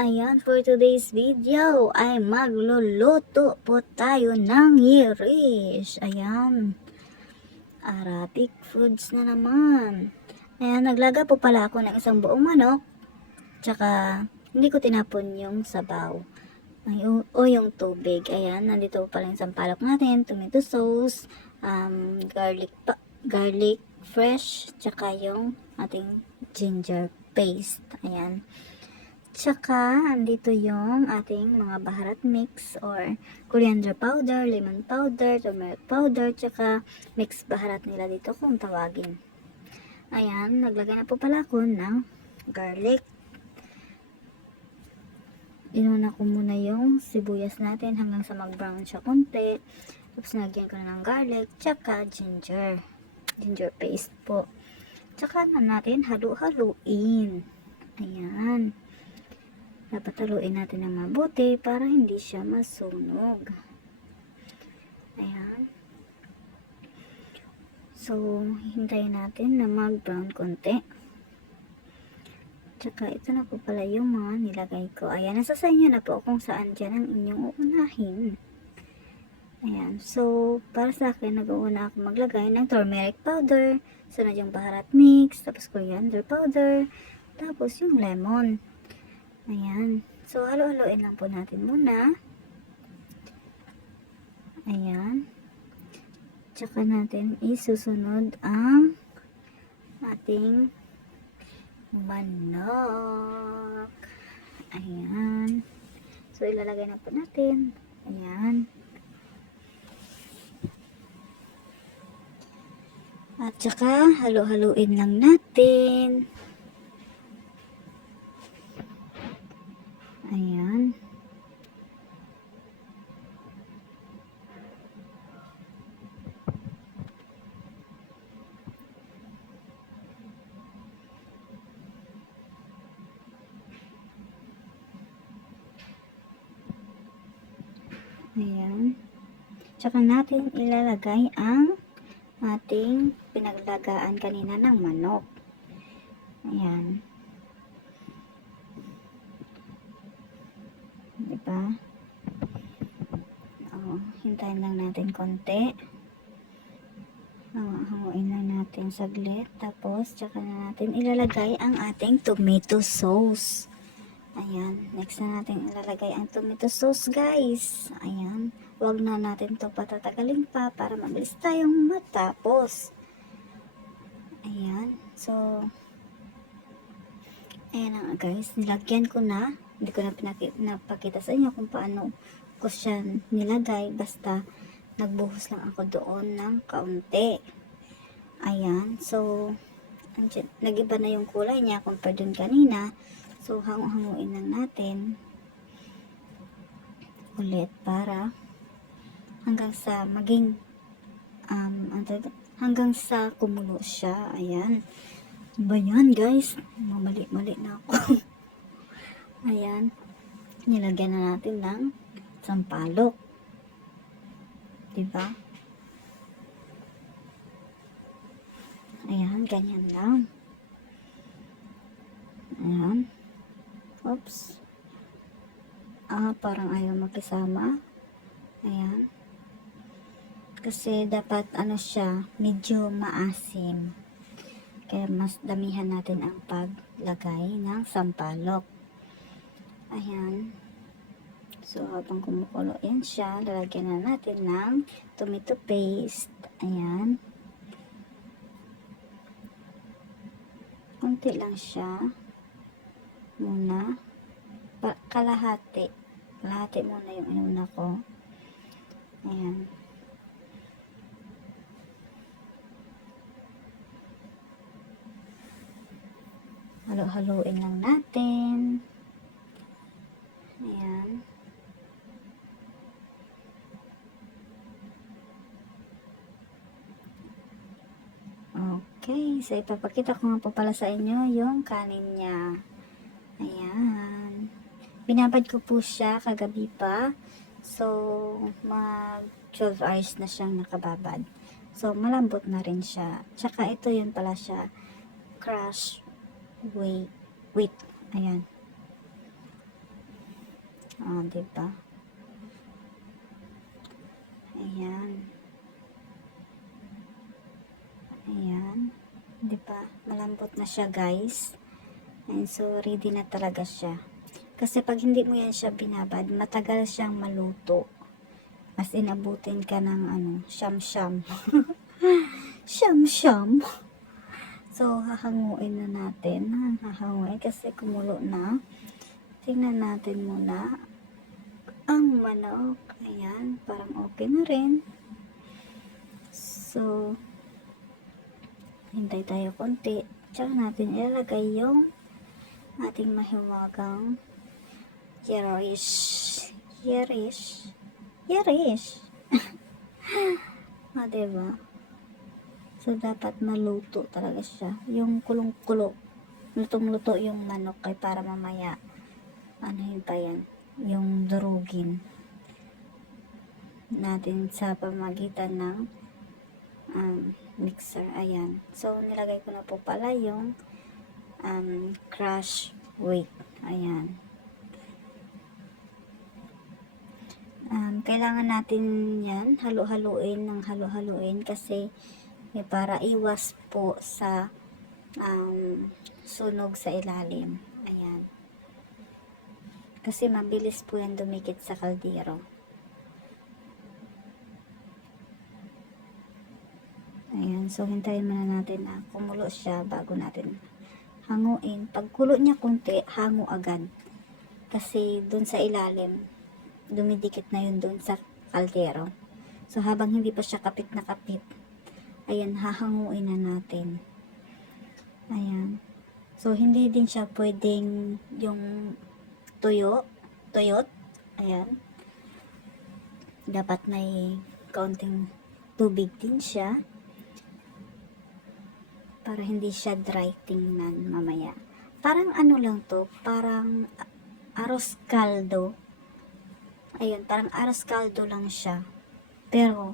Ayan, for today's video ay magluluto po tayo ng irish. Ayan, Arabic foods na naman. Ayan, naglaga po pala ako ng isang buong manok. Tsaka, hindi ko tinapon yung sabaw. O yung tubig. Ayan, nandito po pala yung sampalok natin, tomato sauce, garlic fresh, tsaka yung ating ginger paste. Ayan. Tsaka, andito yung ating mga baharat mix or coriander powder, lemon powder, turmeric powder, tsaka mix baharat nila dito kung tawagin. Ayan, naglagay na po pala ako ng garlic. Inuna ko muna yung sibuyas natin hanggang sa mag-brown siya konti. Tapos nagyan ko na ng garlic, tsaka ginger paste po. Tsaka na natin halu-haluin. Ayan. Dapat haluin natin ng mabuti para hindi siya masunog. Ayan. So, hintayin natin na mag-brown konti. Tsaka, ito na po pala yung mga nilagay ko. Ayan, nasa sa inyo na po kung saan dyan ang inyong uunahin. Ayan. So, para sa akin, nag-uuna ako maglagay ng turmeric powder. Sunod yung baharat mix. Tapos coriander powder. Tapos yung lemon. Ayan. So, halo-haloin lang po natin muna. Ayan. Tsaka natin isusunod ang ating manok. Ayan. So, ilalagay na po natin. Ayan. At tsaka, halo-haloin lang natin. Ayan. Ayan. Tsaka natin ilalagay ang ating pinaglagaan kanina ng manok. Ayan. Diba? Hintayin lang natin konti. Hanguin lang natin saglit. Tapos, tsaka na natin ilalagay ang ating tomato sauce. Ayan. Next na natin ilalagay ang tomato sauce, guys. Ayan. Huwag na natin to patatagalin pa para mabilis tayong matapos. Ayan. So, ayan na guys. Nilagyan ko na. Hindi ko na napakita sa inyo kung paano ko siya nilagay. Basta, nagbuhos lang ako doon ng kaunti. Ayan. So, nag-iba na yung kulay niya compared dun kanina. So, hanguin lang natin ulit para hanggang sa maging hanggang sa kumulo siya. Ayan. Ba yan, guys? Mamali-mali na ako. Ayan. Nilagyan na natin ng sampalok. Diba? Ayan, ganyan lang. Ayan. Oops. Parang ayaw makisama. Ayan. Kasi dapat ano siya, medyo maasim. Kaya mas damihan natin ang paglagay ng sampalok. Ayan. So, habang kumukulo yan siya, lalagyan na natin ng tomato paste. Ayan. Kunti lang siya. Muna. Kalahati. Kalahati muna yung inuna ko. Ayan. Halo-haloin lang natin. Ayan. Okay. So, ipapakita ko nga po pala sa inyo yung kanin niya. Ayan. Binabad ko po siya kagabi pa. So, mag 12 hours na siyang nakababad. So, malambot na rin siya. Tsaka, ito yun pala siya. Crushed wheat. Ayan. Diba? Ayan. Ayan. Diba? Malambot na siya, guys. And so, ready na talaga siya. Kasi pag hindi mo yan siya binabad, matagal siyang maluto. Mas inabutin ka ng siyam-siyam. Siyam-siyam. So, hahanguin na natin. Hahanguin kasi kumulo na. Tingnan natin muna ang manok. Ayan, parang okay na rin. So, hintay tayo konti. Tsaka natin ilalagay yung ating mahiwagang yerish. Diba? So, dapat maluto talaga siya. Yung kulong-kulo. Lutong-luto yung manok ay para mamaya yun pa yan? Yung durugin natin sa pamagitan ng mixer. Ayan. So, nilagay ko na po pala yung crush wheat. Ayan. Kailangan natin yan halo-haluin ng halo-haluin kasi para iwas po sa sunog sa ilalim. Ayan. Kasi mabilis po yan dumikit sa kaldero. Ayan. So, hintayin muna natin na kumulo siya bago natin hanguin. Pag kulo niya konti, hango agad. Kasi dun sa ilalim, dumidikit na yun dun sa kaldero. So, habang hindi pa siya kapit na kapit, ayan, hahanguin na natin. Ayan. So, hindi din siya pwedeng yung tuyot. Ayan. Dapat may kaunting tubig din siya para hindi siya dry tingnan mamaya. Parang lang to, parang arroz caldo. Ayun, parang arroz caldo lang siya. Pero,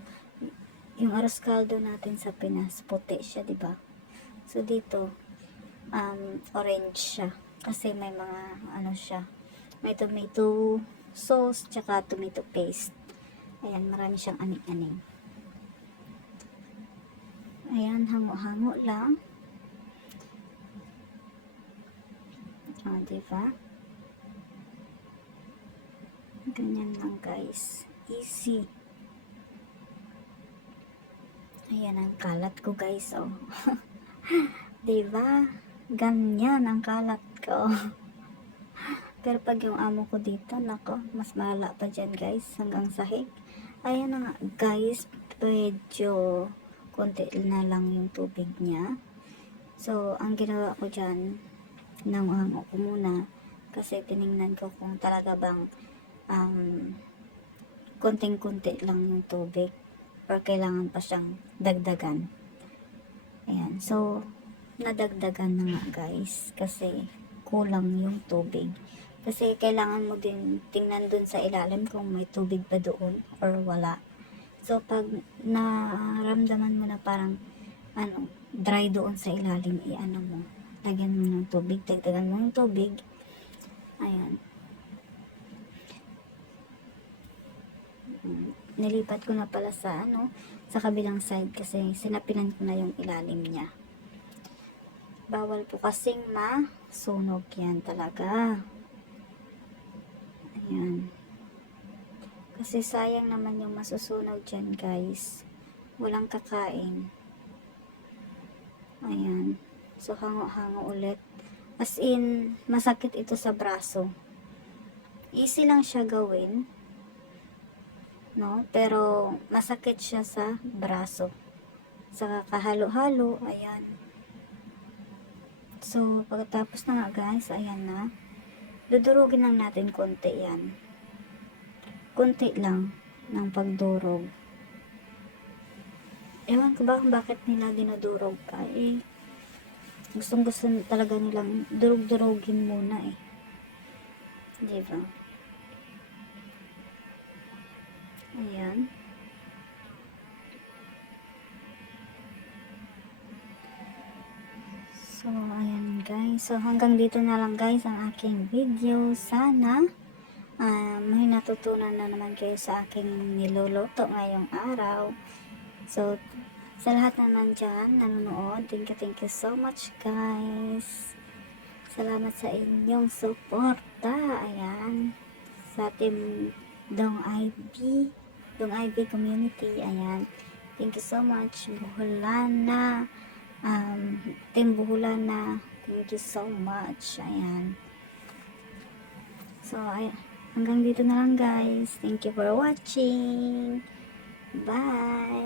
yung arroz caldo natin sa Pinas, puti siya, diba? So, dito, orange siya. Kasi may mga, siya, may tomato sauce, tsaka tomato paste. Ayan, marami siyang aning-aning. Ayan, hango-hango lang. Diba? Ganyan lang, guys. Easy. Ayan ang kalat ko, guys, oh. Diba? Ganyan ang kalat ko. Pero pag yung amo ko dito, nako, mas malala pa dyan, guys, hanggang sahig. Ayan na nga, guys, medyo konti na lang yung tubig niya. So, ang ginawa ko dyan, nanguhango ko muna, kasi tiningnan ko kung talaga bang konting-kunti lang yung tubig or kailangan pa siyang dagdagan. Ayan, so nadagdagan na nga, guys, kasi kulang yung tubig. Kasi kailangan mo din tingnan dun sa ilalim kung may tubig pa doon or wala. So, pag naramdaman mo na parang dry doon sa ilalim, mo, lagyan mo ng tubig, dagdagan mo ng tubig. Ayan. Nilipat ko na pala sa sa kabilang side kasi sinapinan ko na yung ilalim niya. Bawal po kasing masunog yan talaga. Ayan. Kasi sayang naman yung masusunog dyan, guys. Walang kakain. Ayan. So, hango-hango ulit. As in, masakit ito sa braso. Easy lang siya gawin. No? Pero, masakit siya sa braso. Sa kakahalo-halo, ayan. So, pagkatapos na nga, guys, ayan na. Dudurugin lang natin konti yan. Konti lang ng pagdurog. Ewan ko ba kung bakit nila dinudurog pa. Gustong gusto talaga nilang durug-durugin muna Diba? Ayan. So, ayan, guys. So, hanggang dito na lang, guys, ang aking video. Sana may natutunan na naman kayo sa aking niluluto ngayong araw. So, sa lahat na nandyan, nanonood, thank you so much guys. Salamat sa inyong suporta. Ayan. Sa team Dong IB community. Ayan. Thank you so much. Buholana. Team Buholana. Thank you so much. Ayan. So, hanggang dito na lang guys. Thank you for watching. Bye!